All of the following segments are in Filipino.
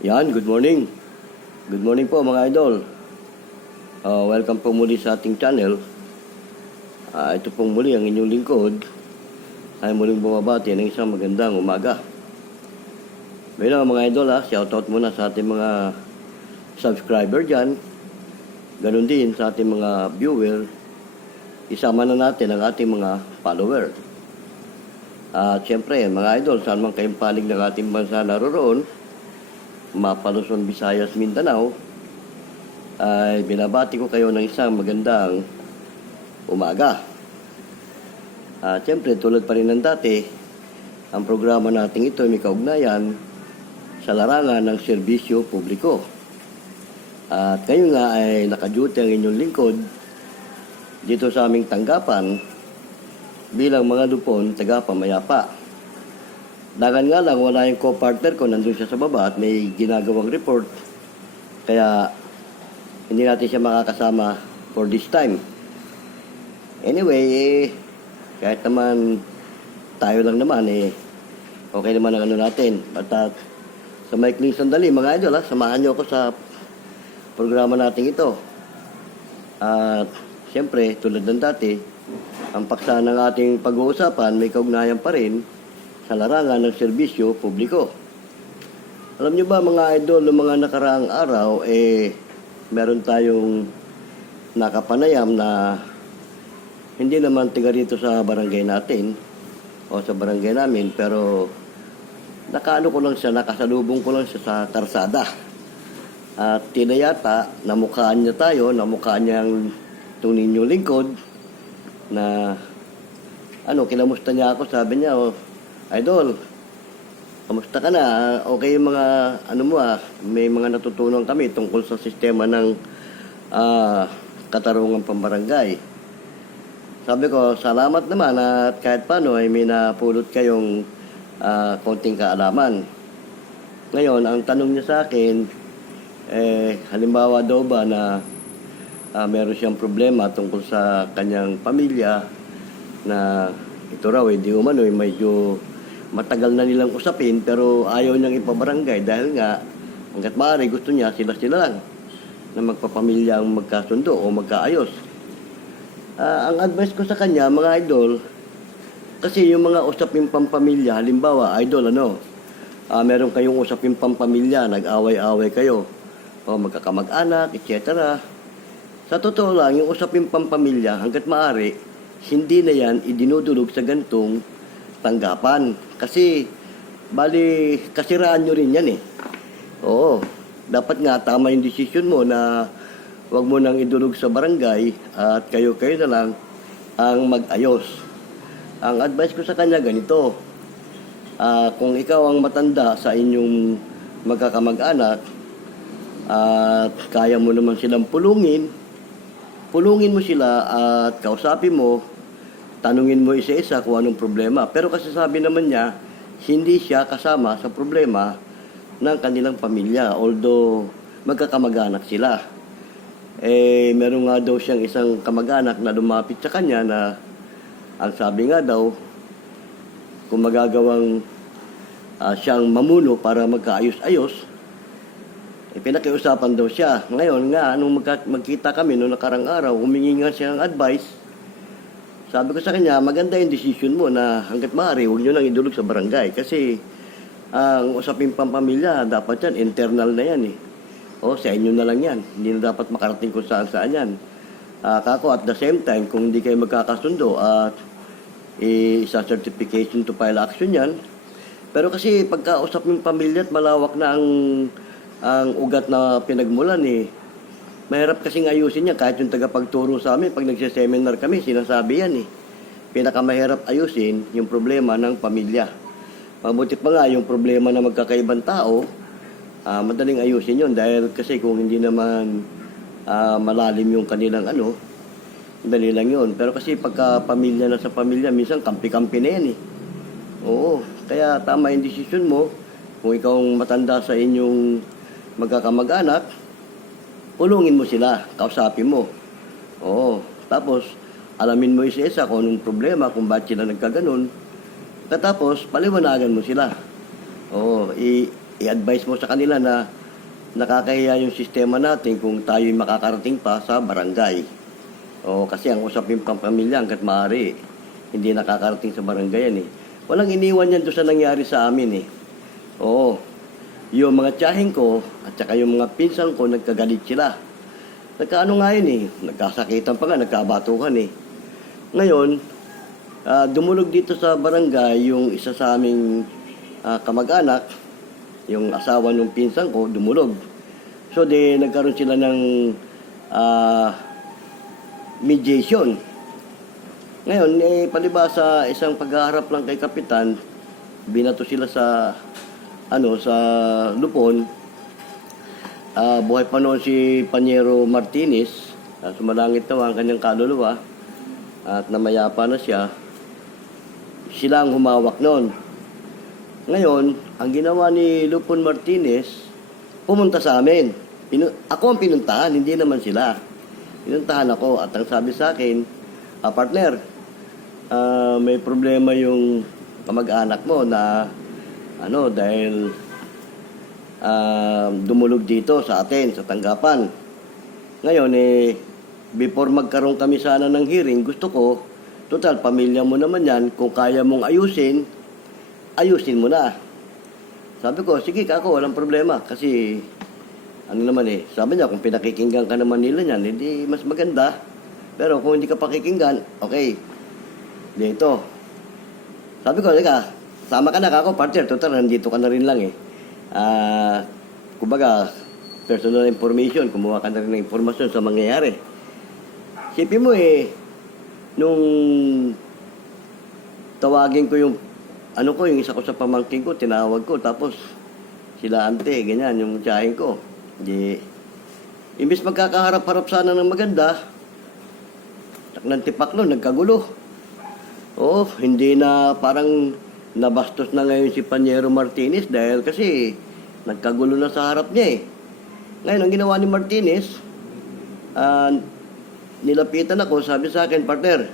Yan, good morning. Good morning po mga idol. Uh, welcome po muli sa ating channel. Ah, ito pong muli ang inyong lingkod ay muling bumabati ng isang magandang umaga. Bilang mga idol ha, shoutout muna sa ating mga subscriber dyan. Ganon din sa ating mga viewer. Isama na natin ang ating mga follower. At syempre, mga idol, saan man kayong panig ng ating bansa naroroon, Mapaluson, Visayas, Mindanao, ay binabati ko kayo ng isang magandang umaga. At siyempre, tulad pa rin ng dati, ang programa natin ito ay may kaugnayan sa larangan ng serbisyo publiko. At ngayon nga ay nakaduty ang inyong lingkod dito sa aming tanggapan bilang mga lupon taga-pamayapa. Dagan nga lang, wala yung co-partner ko, nandun siya sa baba at may ginagawang report. Kaya, hindi natin siya makakasama for this time. Anyway, eh, kahit naman tayo lang naman, eh, okay naman ang ano natin. At at sa maikling sandali, mga idol, ha, samahan niyo ako sa programa natin ito. At, siyempre, tulad ng dati, ang paksa ng ating pag-uusapan may kaugnayan pa rin sa larangan ng serbisyo publiko. Alam niyo ba mga idol, ng mga nakaraang araw, eh, meron tayong nakapanayam na hindi naman tiga rito sa barangay natin o sa barangay namin, pero nakaano ko lang siya, nakasalubong ko lang siya sa karsada. At tinayata, namukhaan niya tayo, namukhaan niya ang niyo lingkod, na ano, kinamusta niya ako, sabi niya, oh, Idol, kamusta ka na? Okay yung mga, ano mo ah, may mga natutunan kami tungkol sa sistema ng ah, katarungan pambarangay. Sabi ko, salamat naman at kahit paano ay may napulot kayong ah, konting kaalaman. Ngayon, ang tanong niya sa akin, eh, halimbawa daw ba na ah, meron siyang problema tungkol sa kanyang pamilya na ito raw, hindi eh, umano, medyo matagal na nilang usapin pero ayaw niyang ipabarangay dahil nga hanggat maaari gusto niya sila-sila lang na magpapamilya ang magkasundo o magkaayos. Ah, ang advice ko sa kanya, mga idol, kasi yung mga usapin pampamilya, halimbawa, idol, ano, ah, meron kayong usapin pampamilya, nag-away-away kayo, o magkakamag-anak, etc. Sa totoo lang, yung usapin pampamilya, hanggat maaari, hindi na yan idinudulog sa gantong tanggapan. Kasi, bali, kasiraan nyo rin yan eh. Oo, dapat nga tama yung desisyon mo na wag mo nang idulog sa barangay at kayo-kayo na lang ang mag-ayos. Ang advice ko sa kanya ganito, ah, kung ikaw ang matanda sa inyong magkakamag-anak at kaya mo naman silang pulungin, pulungin mo sila at kausapin mo, tanungin mo isa-isa kung anong problema. Pero kasi sabi naman niya, hindi siya kasama sa problema ng kanilang pamilya. Although magkakamag-anak sila. Eh, meron nga daw siyang isang kamag-anak na lumapit sa kanya na ang sabi nga daw, kung magagawang ah, siyang mamuno para magkaayos-ayos, eh, pinakiusapan daw siya. Ngayon nga, nung magkita kami noong nakarang araw, humingi nga siya ng advice. Sabi ko sa kanya, maganda yung decision mo na hanggat maaari, huwag nyo lang idulog sa barangay. Kasi ang usaping pampamilya, dapat yan, internal na yan eh. O, sa inyo na lang yan. Hindi na dapat makarating kung saan saan yan. Ah, kako, at the same time, kung hindi kayo magkakasundo at eh, isa certification to file action yan. Pero kasi pagkausap yung pamilya at malawak na ang ang ugat na pinagmulan eh. Mahirap kasing ayusin niya kahit yung tagapagturo sa amin pag nagse-seminar kami, sinasabi yan eh. Pinakamahirap ayusin yung problema ng pamilya. Mabuti pa nga yung problema na magkakaibang tao, ah, madaling ayusin yun dahil kasi kung hindi naman ah, malalim yung kanilang ano, dali lang yun. Pero kasi pagka pamilya na sa pamilya, minsan kampi-kampi na yan eh. Oo, kaya tama yung desisyon mo. Kung ikaw matanda sa inyong magkakamag-anak, ulungin mo sila, kausapin mo. Oo, tapos alamin mo isa-isa kung anong problema, kung bakit sila nagkaganon. Katapos, paliwanagan mo sila. Oo, i i-advise mo sa kanila na nakakahiya yung sistema natin kung tayo'y makakarating pa sa barangay. O kasi ang usapin pang pamilya hanggat maaari, hindi nakakarating sa barangay yan eh. Walang iniwan yan doon sa nangyari sa amin eh. Oo. Yung mga tiyahing ko at saka yung mga pinsan ko, nagkagalit sila. Nagkaano nga yun eh. Nagkasakitan pa nga, nagkabatuhan eh. Ngayon, ah, dumulog dito sa barangay yung isa sa aming ah, kamag-anak, yung asawa ng pinsan ko, dumulog. So, de, nagkaroon sila ng ah, mediation. Ngayon, eh, palibasa isang paghaharap lang kay Kapitan, binato sila sa ano sa Lupon. Ah, buhay pa noon si Panyero Martinez, uh, sumalangit na ang kanyang kaluluwa at namayapa na siya. Sila ang humawak noon. Ngayon, ang ginawa ni Lupon Martinez, pumunta sa amin. Pinu- ako ang pinuntahan, hindi naman sila. Pinuntahan ako at ang sabi sa akin, ah, partner, ah, may problema yung kamag-anak mo na ano dahil ah, dumulog dito sa atin sa tanggapan. Ngayon eh before magkaroon kami sana ng hearing, gusto ko total pamilya mo naman yan, kung kaya mong ayusin, ayusin mo na. Sabi ko, sige kako, walang problema kasi ano naman eh, sabi niya kung pinakikinggan ka naman nila niyan, hindi mas maganda. Pero kung hindi ka pakikinggan, okay. Dito. Sabi ko, teka, sama ka na kako, partner, total, nandito ka na rin lang eh. Ah, kumbaga, personal information, kumuha ka na rin ng informasyon sa mangyayari. Sipin mo eh, nung tawagin ko yung, ano ko, yung isa ko sa pamangkin ko, tinawag ko, tapos sila ante, ganyan, yung tiyahin ko. Di, imbis magkakaharap-harap sana ng maganda, ng tipaklo, nagkagulo. Oo, hindi na parang nabastos na ngayon si Panyero Martinez dahil kasi nagkagulo na sa harap niya eh. Ngayon, ang ginawa ni Martinez, ah, nilapitan ako, sabi sa akin, partner,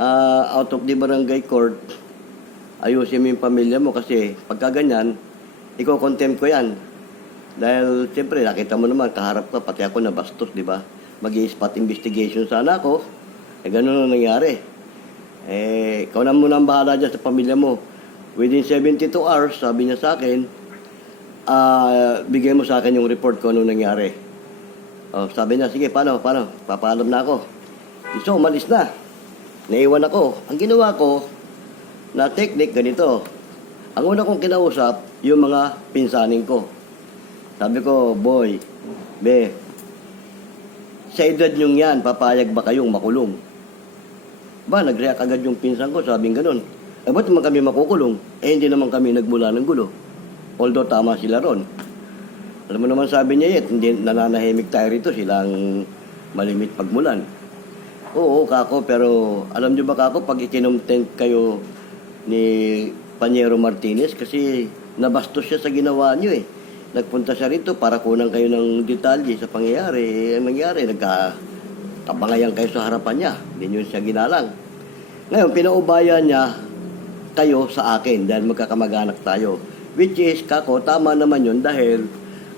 ah, out of the barangay court, ayusin mo yung pamilya mo kasi pagka ganyan, ikaw contempt ko yan. Dahil, siyempre, nakita mo naman, kaharap ka, pati ako nabastos, di ba? mag spot investigation sana ako. Eh, ganun ang nangyari. Eh, ikaw na muna ang bahala dyan sa pamilya mo. Within 72 hours, sabi niya sa akin, ah, bigay mo sa akin yung report ko ano nangyari. Oh, sabi niya, sige, paano, paano? Papaalam na ako. So, umalis na. Naiwan ako. Ang ginawa ko, na technique, ganito. Ang una kong kinausap, yung mga pinsaning ko. Sabi ko, boy, be, sa edad nyong yan, papayag ba kayong makulong? Ba, nag-react agad yung pinsan ko, sabing ganun. Eh, ba't naman kami makukulong? Eh, hindi naman kami nagmula ng gulo. Although tama sila ron. Alam mo naman sabi niya yet, hindi nananahimik tayo rito, silang malimit pagmulan. Oo, kako, pero alam niyo ba kako, pag ikinumtent kayo ni Panyero Martinez, kasi nabastos siya sa ginawa niyo eh. Nagpunta siya rito para kunan kayo ng detalye sa pangyayari. Eh, Ang nangyari, nagka kabangayan kayo sa harapan niya. Hindi niyo siya ginalang. Ngayon, pinaubaya niya kayo sa akin dahil magkakamag-anak tayo. Which is, kako, tama naman yun dahil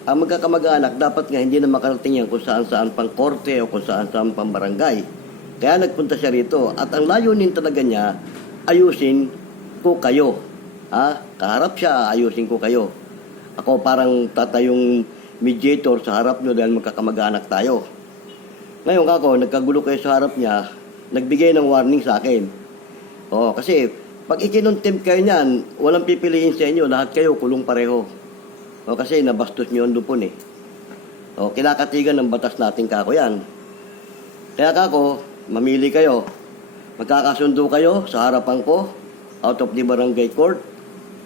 ang magkakamag-anak dapat nga hindi na makarating yan kung saan-saan pang korte o kung saan-saan pang barangay. Kaya nagpunta siya rito. At ang layunin talaga niya, ayusin ko kayo. Ha? Kaharap siya, ayusin ko kayo. Ako parang tatayong mediator sa harap nyo dahil magkakamag-anak tayo. Ngayon kako, nagkagulo kayo sa harap niya, nagbigay ng warning sa akin. Oh, kasi pag ikinontempt kayo niyan, walang pipiliin sa inyo, lahat kayo kulong pareho. O kasi nabastos niyo ang lupon eh. O kinakatigan ng batas natin kako yan. Kaya kako, mamili kayo. Magkakasundo kayo sa harapan ko, out of the barangay court.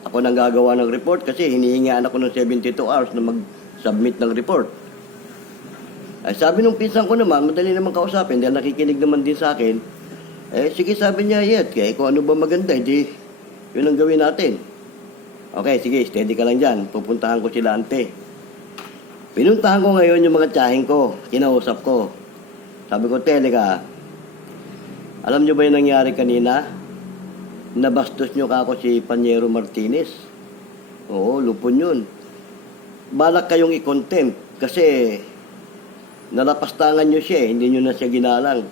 Ako nang gagawa ng report kasi hinihingaan ako ng 72 hours na mag-submit ng report. Ay, sabi nung pinsan ko naman, madali naman kausapin dahil nakikinig naman din sa akin. Eh, sige sabi niya, yet, kaya kung ano ba maganda, hindi, yun ang gawin natin. Okay, sige, steady ka lang dyan. Pupuntahan ko sila ante. Pinuntahan ko ngayon yung mga tiyahing ko. Kinausap ko. Sabi ko, Teleka, alam niyo ba yung nangyari kanina? Nabastos niyo ka ako si Panyero Martinez. Oo, lupon yun. balak kayong i-contempt kasi nalapastangan nyo siya eh, hindi nyo na siya ginalang.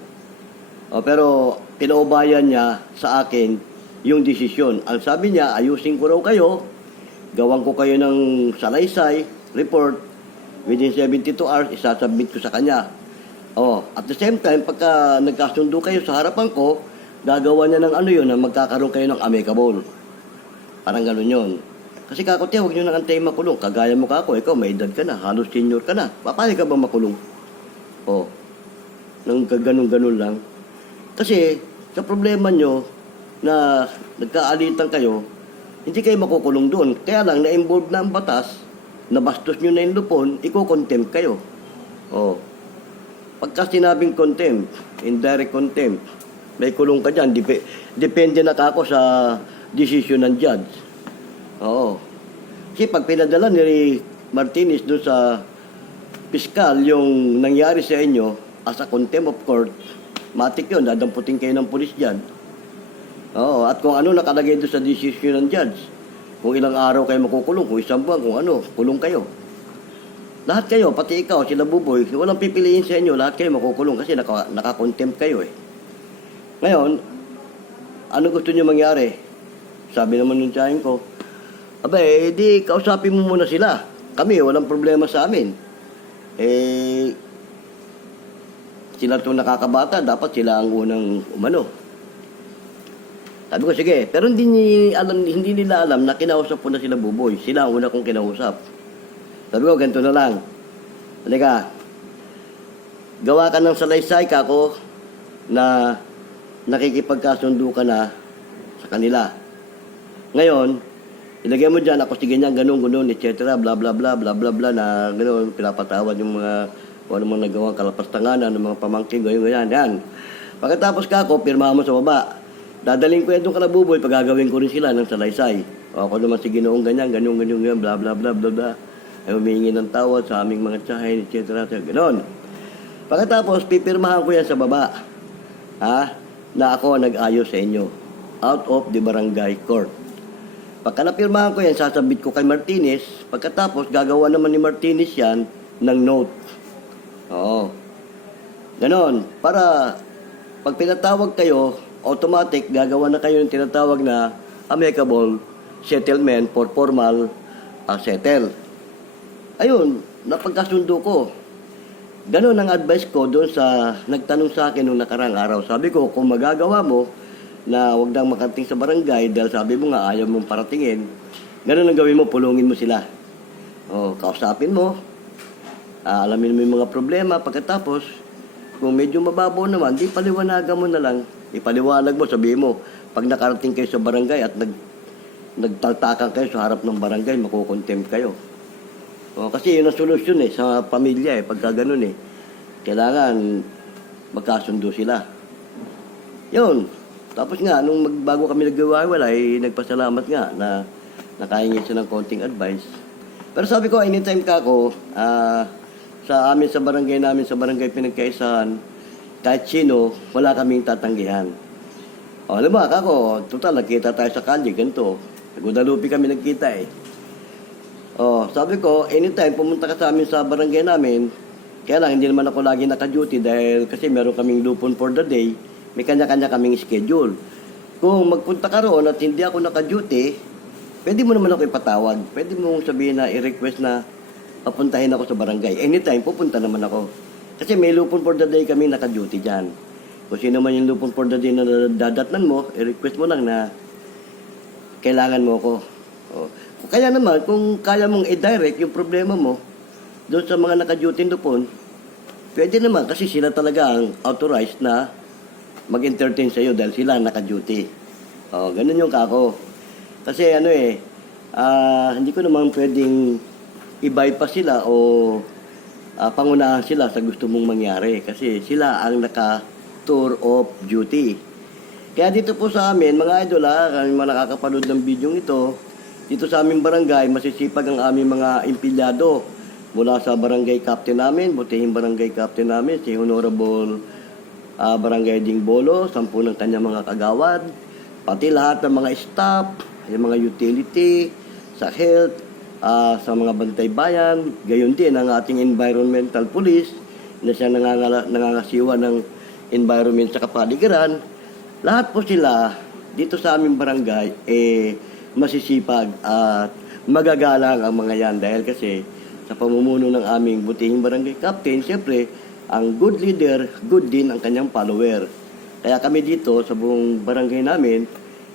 O, pero pinaubayan niya sa akin yung desisyon. Ang sabi niya, ayusin ko raw kayo, gawan ko kayo ng salaysay, report, within 72 hours, isasubmit ko sa kanya. Oh, at the same time, pagka nagkasundo kayo sa harapan ko, gagawa niya ng ano yun, na magkakaroon kayo ng amicable. Parang ganun yun. Kasi kako, te, huwag nyo nang antay makulong. Kagaya mo kako, ikaw may edad ka na, halos senior ka na. Papayag ka ba makulong? Oh, nang ganun-ganun lang. Kasi, sa problema nyo, na nagkaalitan kayo, hindi kayo makukulong doon. Kaya lang, na-involve na ang batas, nabastos nyo na yung lupon, iko-contempt kayo. Oh. Pagka sinabing contempt, indirect contempt, may kulong ka dyan. Dep- depende na kako sa decision ng judge. Oo. Kasi pag pinadala ni Martinez doon sa piskal yung nangyari sa inyo as a contempt of court, matik yun, dadamputin kayo ng pulis dyan. Oo, at kung ano nakalagay doon sa decision ng judge, kung ilang araw kayo makukulong, kung isang buwan, kung ano, kulong kayo. Lahat kayo, pati ikaw, sila buboy, walang pipiliin sa inyo, lahat kayo makukulong kasi naka, nakakontempt kayo eh. Ngayon, ano gusto niyo mangyari? Sabi naman ng tiyahin ko, Aba, eh, di kausapin mo muna sila. Kami, walang problema sa amin. Eh, sila itong nakakabata, dapat sila ang unang umano. Sabi ko, sige. Pero hindi, ni- alam, hindi nila alam na kinausap ko na sila buboy. Sila ang una kong kinausap. Sabi ko, ganito na lang. Halika, gawa ka ng salaysay ka ko na nakikipagkasundo ka na sa kanila. Ngayon, ilagay mo dyan, ako sige niyan, ganun, ganun, etc. Bla, bla, bla, bla, bla, bla, na ganun, pinapatawad yung mga, kung ano mga nagawang kalapastanganan, ng mga pamangkin, ganyan, ganyan, yan. Pagkatapos ka ako, pirma mo sa baba. Dadaling ko yan doon ka na buboy, pagagawin ko rin sila ng salaysay. O ako naman si ginoong ganyan, ganyan, ganyan, ganyan, bla, bla, bla, bla, bla. Ay humingi ng tawad sa aming mga tsahin, etc. Ganon. Pagkatapos, pipirmahan ko yan sa baba. Ha? Na ako nag-ayos sa inyo. Out of the barangay court. Pagka napirmahan ko yan, sasabit ko kay Martinez. Pagkatapos, gagawa naman ni Martinez yan ng note. Oo. Ganon. Para pag pinatawag kayo, automatic gagawa na kayo ng tinatawag na amicable settlement for formal uh, settle. Ayun, napagkasundo ko. Ganon ang advice ko doon sa nagtanong sa akin nung nakarang araw. Sabi ko, kung magagawa mo na wag nang makating sa barangay dahil sabi mo nga ayaw mong paratingin, ganon ang gawin mo, pulungin mo sila. O, kausapin mo, Ah, alamin mo yung mga problema. Pagkatapos, kung medyo mababaw naman, di paliwanagan mo na lang. Ipaliwanag mo, sabihin mo, pag nakarating kayo sa barangay at nag, nagtaltakan kayo sa harap ng barangay, makukontempt kayo. O, kasi yun ang solusyon eh, sa pamilya eh, pagka ganun eh. Kailangan magkasundo sila. Yun. Tapos nga, nung magbago kami nagwawala, eh, nagpasalamat nga na nakahingi siya ng konting advice. Pero sabi ko, anytime ka ako, ah, sa amin sa barangay namin, sa barangay pinagkaisahan, kahit sino, wala kaming tatanggihan. O, alam mo, ako, total, nagkita tayo sa kalye, ganito. Guadalupe kami nagkita eh. O, sabi ko, anytime pumunta ka sa amin sa barangay namin, kaya lang, hindi naman ako lagi naka-duty dahil kasi meron kaming lupon for the day, may kanya-kanya kaming schedule. Kung magpunta ka roon at hindi ako naka-duty, pwede mo naman ako ipatawag. Pwede mo sabihin na i-request na papuntahin ako sa barangay. Anytime, pupunta naman ako. Kasi may lupon for the day kami naka-duty dyan. Kung sino man yung lupon for the day na dadatnan mo, i-request mo lang na kailangan mo ako. O, kaya naman, kung kaya mong i-direct yung problema mo doon sa mga naka-duty lupon, pwede naman kasi sila talaga ang authorized na mag-entertain sa iyo dahil sila naka-duty. O, ganun yung kako. Kasi ano eh, ah, hindi ko naman pwedeng i-bypass sila o ah, pangunahan sila sa gusto mong mangyari kasi sila ang naka-tour of duty. Kaya dito po sa amin, mga idol ha, kami mga nakakapanood ng video ito, dito sa aming barangay, masisipag ang aming mga empleyado mula sa barangay captain namin, butihing barangay captain namin, si Honorable ah, Barangay Ding Bolo, sampu ng kanyang mga kagawad, pati lahat ng mga staff, yung mga utility, sa health, ah, sa mga bantay bayan, gayon din ang ating environmental police na siya nangangasiwa ng environment sa kapaligiran. Lahat po sila dito sa aming barangay eh masisipag at magagalang ang mga yan dahil kasi sa pamumuno ng aming butihing barangay captain, siyempre, ang good leader, good din ang kanyang follower. Kaya kami dito sa buong barangay namin,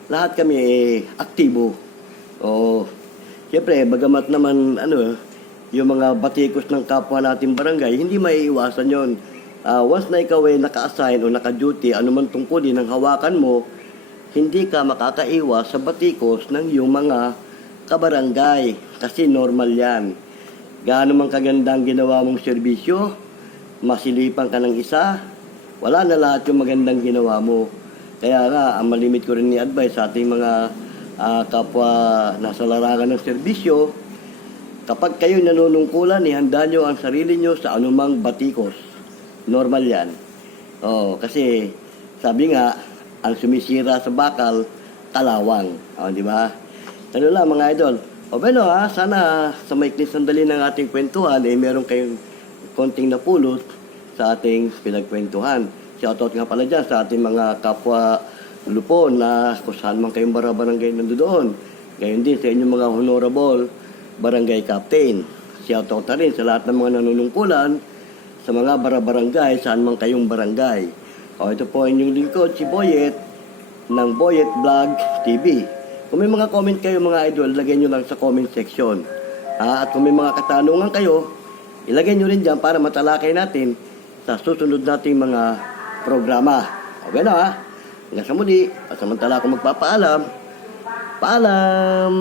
lahat kami eh, aktibo. O, siyempre, bagamat naman, ano, yung mga batikos ng kapwa natin barangay, hindi maiiwasan yon. Ah, once na ikaw ay naka-assign o naka-duty, anuman tungkulin ng hawakan mo, hindi ka makakaiwas sa batikos ng iyong mga kabarangay. Kasi normal yan. Gaano man kagandang ginawa mong serbisyo, masilipan ka ng isa, wala na lahat yung magandang ginawa mo. Kaya nga, ang malimit ko rin ni advice sa ating mga ah, kapwa nasa larangan ng serbisyo, kapag kayo nanunungkulan, ihanda nyo ang sarili nyo sa anumang batikos. Normal yan. Oo, kasi sabi nga, ang sumisira sa bakal, kalawang. O, di ba? Ano lang mga idol. O bueno ha, sana sa maikling sandali ng ating kwentuhan, eh meron kayong konting napulot sa ating pinagkwentuhan. Shoutout nga pala dyan sa ating mga kapwa lupon na kung saan man kayong barabarangay nandoon. Gayon din sa inyong mga honorable barangay captain. Shoutout na rin sa lahat ng mga nanunungkulan sa mga barabarangay, saan man kayong barangay. O ito po inyong lingkod, si Boyet ng Boyet Vlog TV. Kung may mga comment kayo mga idol, lagay nyo lang sa comment section. Ha? At kung may mga katanungan kayo, ilagay nyo rin dyan para matalakay natin sa susunod nating mga programa. Okay na ha? Hanggang sa muli, at samantala ako magpapaalam. Paalam!